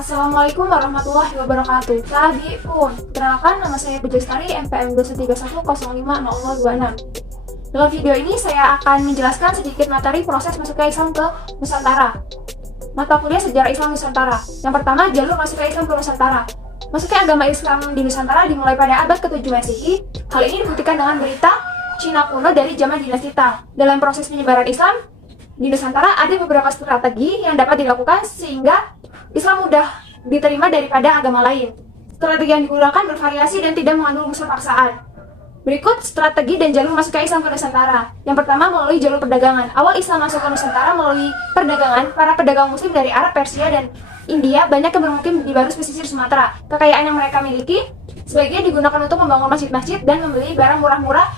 Assalamualaikum warahmatullahi wabarakatuh. Salam. Perkenalkan, nama saya Bujastari, MPM 213105026. Dalam video ini saya akan menjelaskan sedikit materi proses masuknya Islam ke Nusantara. Mata kuliah Sejarah Islam Nusantara. Yang pertama, jalur masuknya Islam ke Nusantara. Masuknya agama Islam di Nusantara dimulai pada abad ke-7 Masehi. Hal ini dibuktikan dengan berita Cina kuno dari zaman dinasti Tang. Dalam proses penyebaran Islam di Nusantara ada beberapa strategi yang dapat dilakukan sehingga Islam mudah diterima daripada agama lain. Strategi yang digunakan bervariasi dan tidak mengandung unsur paksaan. Berikut strategi dan jalur masuknya Islam ke Nusantara. Yang pertama, melalui jalur perdagangan. Awal Islam masuk ke Nusantara melalui perdagangan. Para pedagang muslim dari Arab, Persia, dan India banyak yang bermukim di Barus pesisir Sumatera. Kekayaan yang mereka miliki sebagian digunakan untuk membangun masjid-masjid dan membeli barang murah-murah,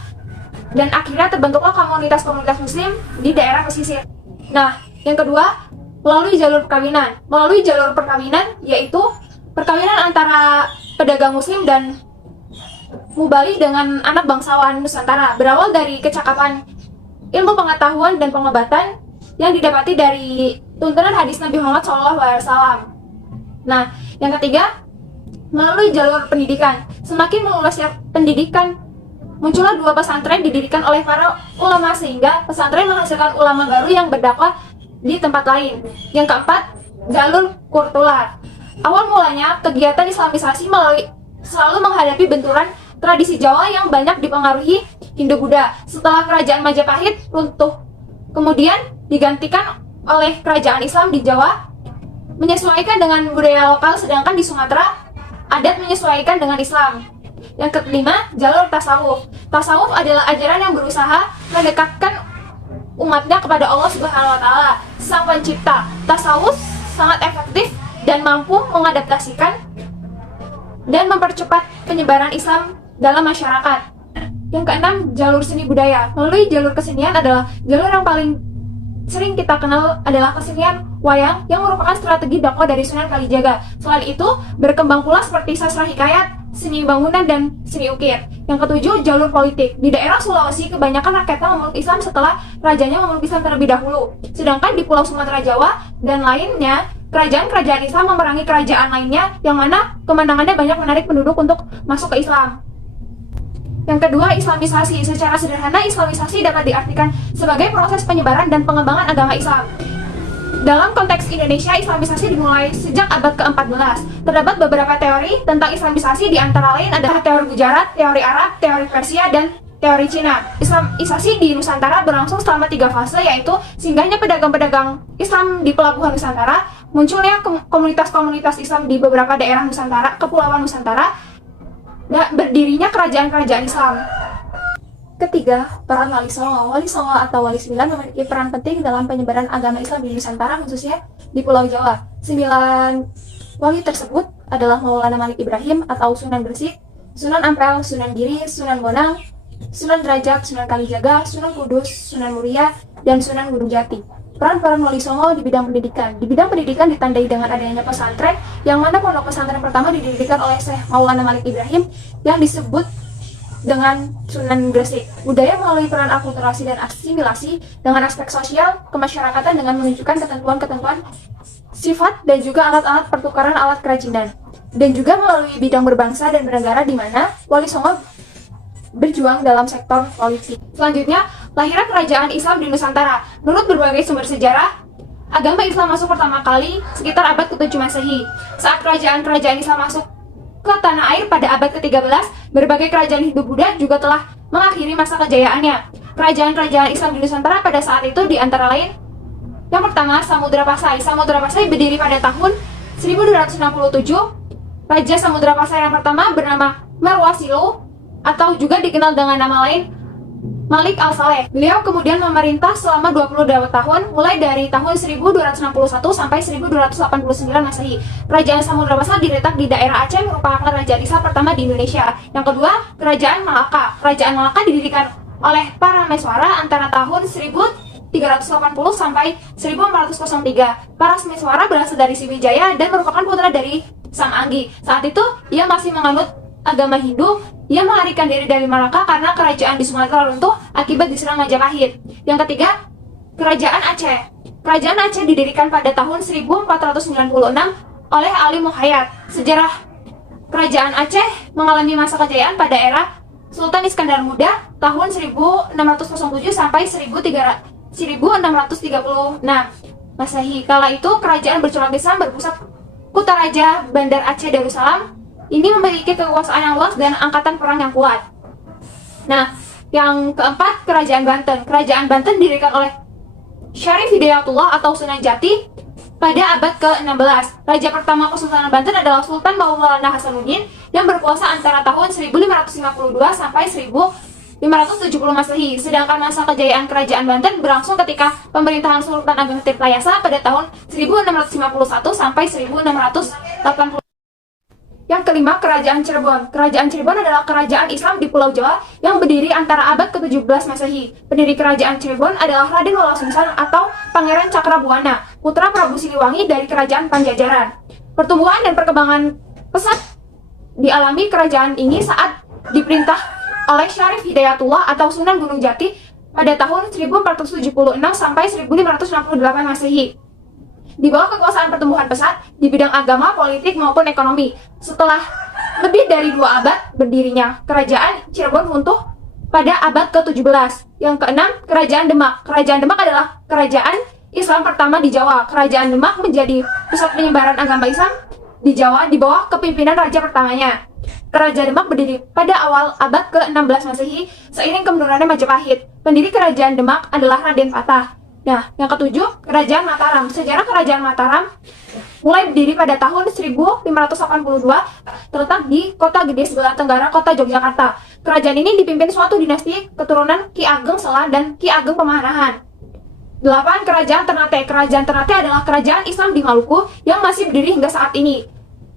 dan akhirnya terbentuklah komunitas-komunitas muslim di daerah pesisir. Nah, yang kedua, melalui jalur perkawinan. Melalui jalur perkawinan yaitu perkawinan antara pedagang muslim dan mubali dengan anak bangsawan Nusantara, berawal dari kecakapan ilmu pengetahuan dan pengobatan yang didapati dari tuntunan hadis Nabi Muhammad SAW. Nah, yang ketiga, melalui jalur pendidikan. Semakin meluasnya pendidikan, muncullah dua pesantren didirikan oleh para ulama sehingga pesantren menghasilkan ulama baru yang berdakwah di tempat lain. Yang keempat, jalur kultural. Awal mulanya kegiatan Islamisasi selalu menghadapi benturan tradisi Jawa yang banyak dipengaruhi Hindu-Buddha. Setelah kerajaan Majapahit runtuh, kemudian digantikan oleh kerajaan Islam di Jawa, menyesuaikan dengan budaya lokal, sedangkan di Sumatera adat menyesuaikan dengan Islam. Yang kelima, jalur tasawuf. Tasawuf adalah ajaran yang berusaha mendekatkan umatnya kepada Allah Subhanahu wa Ta'ala, Sang Pencipta. Tasawuf sangat efektif dan mampu mengadaptasikan dan mempercepat penyebaran Islam dalam masyarakat. Yang keenam, jalur seni budaya. Melalui jalur kesenian adalah jalur yang paling sering kita kenal adalah kesenian wayang yang merupakan strategi dakwah dari Sunan Kalijaga. Selain itu, berkembang pula seperti sastra hikayat, seni bangunan, dan seni ukir. Yang ketujuh, jalur politik. Di daerah Sulawesi, kebanyakan rakyatnya memeluk Islam setelah rajanya memeluk Islam terlebih dahulu. Sedangkan di Pulau Sumatera, Jawa, dan lainnya, kerajaan-kerajaan Islam memerangi kerajaan lainnya yang mana kemenangannya banyak menarik penduduk untuk masuk ke Islam. Yang kedua, Islamisasi. Secara sederhana, Islamisasi dapat diartikan sebagai proses penyebaran dan pengembangan agama Islam. Dalam konteks Indonesia, Islamisasi dimulai sejak abad ke-14. Terdapat beberapa teori tentang Islamisasi, di antara lain adalah teori Gujarat, teori Arab, teori Persia, dan teori Cina. Islamisasi di Nusantara berlangsung selama 3 fase, yaitu singgahnya pedagang-pedagang Islam di pelabuhan Nusantara, munculnya komunitas-komunitas Islam di beberapa daerah Nusantara, kepulauan Nusantara, dan berdirinya kerajaan-kerajaan Islam. Ketiga, peran Wali Songo. Wali Songo atau Wali Sembilan memiliki peran penting dalam penyebaran agama Islam di Nusantara, khususnya di Pulau Jawa. 9 wali tersebut adalah Maulana Malik Ibrahim atau Sunan Gresik, Sunan Ampel, Sunan Giri, Sunan Bonang, Sunan Derajat, Sunan Kalijaga, Sunan Kudus, Sunan Muria, dan Sunan Gunung Jati. Peran-peran Wali Songo di bidang pendidikan. Di bidang pendidikan ditandai dengan adanya pesantren, yang mana pondok pesantren pertama didirikan oleh Syekh Maulana Malik Ibrahim yang disebut dengan Sunan Gresik. Budaya melalui peran akulturasi dan asimilasi dengan aspek sosial kemasyarakatan dengan menunjukkan ketentuan-ketentuan sifat dan juga alat-alat pertukaran alat kerajinan. Dan juga melalui bidang berbangsa dan bernegara, di mana Wali Songo berjuang dalam sektor politik. Selanjutnya, lahirnya kerajaan Islam di Nusantara. Menurut berbagai sumber sejarah, agama Islam masuk pertama kali sekitar abad ke-7 Masehi. Saat kerajaan-kerajaan Islam masuk ke tanah air pada abad ke-13, berbagai kerajaan Hindu-Buddha juga telah mengakhiri masa kejayaannya. Kerajaan-kerajaan Islam di Nusantara pada saat itu di antara lain, yang pertama, Samudra Pasai. Samudra Pasai berdiri pada tahun 1267. Raja Samudra Pasai yang pertama bernama Marwasilo, atau juga dikenal dengan nama lain Malik Al-Saleh. Beliau kemudian memerintah selama 22 tahun, mulai dari tahun 1261 sampai 1289 Masehi. Kerajaan Samudra Pasai diletak di daerah Aceh, merupakan kerajaan Islam pertama di Indonesia. Yang kedua, Kerajaan Malaka. Kerajaan Malaka didirikan oleh para Meswara antara tahun 1380 sampai 1403. Para Meswara berasal dari Sriwijaya dan merupakan putra dari Sang Anggi. Saat itu, ia masih menganut agama Hindu. Ia melarikan diri dari Malaka karena kerajaan di Sumatera runtuh akibat diserang Majapahit. Yang ketiga, Kerajaan Aceh. Kerajaan Aceh didirikan pada tahun 1496 oleh Ali Muhayyad. Sejarah Kerajaan Aceh mengalami masa kejayaan pada era Sultan Iskandar Muda tahun 1607 sampai 1636 Masehi. Kala itu kerajaan bercorak Islam berpusat Kutaraja Bandar Aceh Darussalam ini memiliki kekuasaan yang luas dan angkatan perang yang kuat. Nah, yang keempat, Kerajaan Banten. Kerajaan Banten didirikan oleh Syarif Hidayatullah atau Sunan Jati pada abad ke-16. Raja pertama Kesultanan Banten adalah Sultan Maulana Hasanuddin yang berkuasa antara tahun 1552 sampai 1570 Masehi. Sedangkan masa kejayaan Kerajaan Banten berlangsung ketika pemerintahan Sultan Ageng Tirtayasa pada tahun 1651 sampai 1680. Yang kelima, Kerajaan Cirebon. Kerajaan Cirebon adalah kerajaan Islam di Pulau Jawa yang berdiri antara abad ke-17 Masehi. Pendiri Kerajaan Cirebon adalah Raden Wala Sungsang atau Pangeran Cakrabuana, putra Prabu Siliwangi dari Kerajaan Panjajaran. Pertumbuhan dan perkembangan pesat dialami kerajaan ini saat diperintah oleh Syarif Hidayatullah atau Sunan Gunung Jati pada tahun 1476 sampai 1568 Masehi. Di bawah kekuasaan pertumbuhan pesat di bidang agama, politik, maupun ekonomi. Setelah lebih dari 2 abad berdirinya, Kerajaan Cirebon runtuh pada abad ke-17. Yang keenam, Kerajaan Demak. Kerajaan Demak adalah kerajaan Islam pertama di Jawa. Kerajaan Demak menjadi pusat penyebaran agama Islam di Jawa di bawah kepimpinan raja pertamanya. Kerajaan Demak berdiri pada awal abad ke-16 Masehi seiring kemundurannya Majapahit. Pendiri Kerajaan Demak adalah Raden Patah. Nah, yang ketujuh, Kerajaan Mataram. Sejarah Kerajaan Mataram mulai berdiri pada tahun 1582, terletak di Kota Gede sebelah tenggara Kota Yogyakarta. Kerajaan ini dipimpin suatu dinasti keturunan Ki Ageng Sela dan Ki Ageng Pemanahan. 8. Kerajaan Ternate. Kerajaan Ternate adalah kerajaan Islam di Maluku yang masih berdiri hingga saat ini.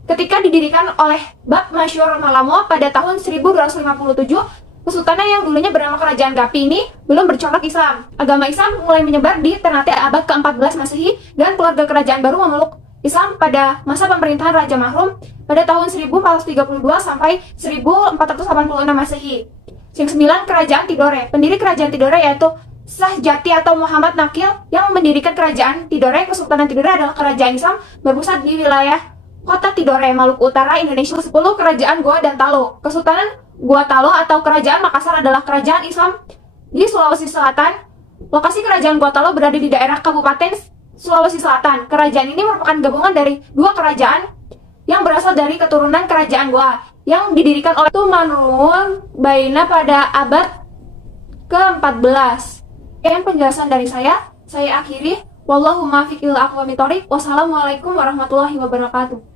Ketika didirikan oleh Bab Masyur Malamo pada tahun 1257, Kesultanan yang dulunya bernama Kerajaan Gapi ini belum bercorak Islam. Agama Islam mulai menyebar di Ternate abad ke-14 Masehi dan keluarga kerajaan baru memeluk Islam pada masa pemerintahan Raja Mahrum pada tahun 1432 sampai 1486 Masehi. Yang 9, Kerajaan Tidore. Pendiri Kerajaan Tidore yaitu Shah Jati atau Muhammad Nakil yang mendirikan Kerajaan Tidore. Kesultanan Tidore adalah kerajaan Islam berpusat di wilayah Kota Tidore, Maluku Utara, Indonesia. 10, Kerajaan Goa dan Talo. Kesultanan Gua Talo atau Kerajaan Makassar adalah kerajaan Islam di Sulawesi Selatan. Lokasi Kerajaan Gua Talo berada di daerah Kabupaten Sulawesi Selatan. Kerajaan ini merupakan gabungan dari 2 kerajaan yang berasal dari keturunan Kerajaan Goa yang didirikan oleh Tumanrun Baina pada abad ke-14. Sekian penjelasan dari saya akhiri. Wallahu muwaffiq ila aqwamit thoriq. Wassalamualaikum warahmatullahi wabarakatuh.